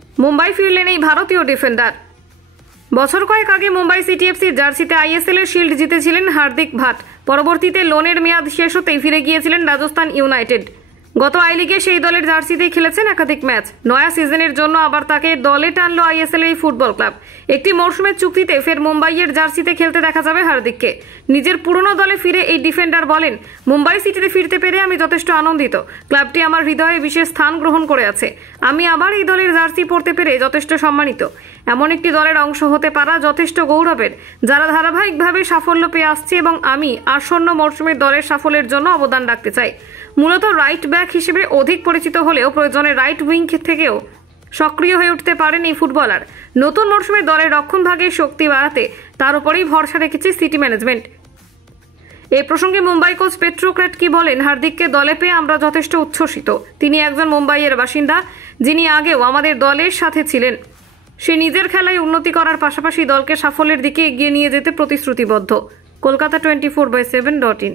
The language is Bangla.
মুম্বাই ফিরলেন এই ভারতীয় ডিফেন্ডার। বছর কয়েক আগে মুম্বাই সিটি এফসির জার্সিতে আইএসএল এর শিল্ড জিতেছিলেন হার্দিক ভাট। পরবর্তীতে লোনের মেয়াদ শেষ হতেই ফিরে গিয়েছিলেন রাজস্থান ইউনাইটেড। গত আই লিগে সেই দলের জার্সিতেই খেলেছেন একাধিক ম্যাচ। নয়া সিজনের জন্য আবার তাকে দলে টানল আইএসএল এই ফুটবল ক্লাব। একটি মরশুমের চুক্তিতে ফের মুম্বাইয়ের জার্সিতে খেলতে দেখা যাবে হার্দিককে। নিজের পুরনো দলে ফিরে এই ডিফেন্ডার বলেন, মুম্বাই সিটিতে ফিরতে পেরে আমি যথেষ্ট আনন্দিত। ক্লাবটি আমার হৃদয়ে বিশেষ স্থান গ্রহণ করে আছে। আমি আবার এই দলের জার্সি পরতে পেরে যথেষ্ট সম্মানিত। এমন একটি দলের অংশ হতে পারা যথেষ্ট গৌরবের, যারা ধারাবাহিকভাবে সাফল্য পেয়ে আসছে, এবং আমি আসন্ন মরশুমের দলের সাফল্যের জন্য অবদান রাখতে চাই। মূলত রাইট ব্যাক হিসেবে অধিক পরিচিত হলেও প্রয়োজনে রাইট উইং থেকেও সক্রিয় হয়ে উঠতে পারেন এই ফুটবলার। নতুন মরশুমে দলের রক্ষণভাগের শক্তি বাড়াতে তার উপরেই ভরসা রেখেছে সিটি ম্যানেজমেন্ট। এ প্রসঙ্গে মুম্বাই কোচ পেট্রো ক্রেটকি বলেন, হার্দিককে দলে পেয়ে আমরা যথেষ্ট উচ্ছ্বসিত। তিনি একজন মুম্বাইয়ের বাসিন্দা, যিনি আগেও আমাদের দলের সাথে ছিলেন। সে নিজের খেলায় উন্নতি করার পাশাপাশি দলকে সাফল্যের দিকে এগিয়ে নিয়ে যেতে প্রতিশ্রুতিবদ্ধ। কলকাতা 24/7.in।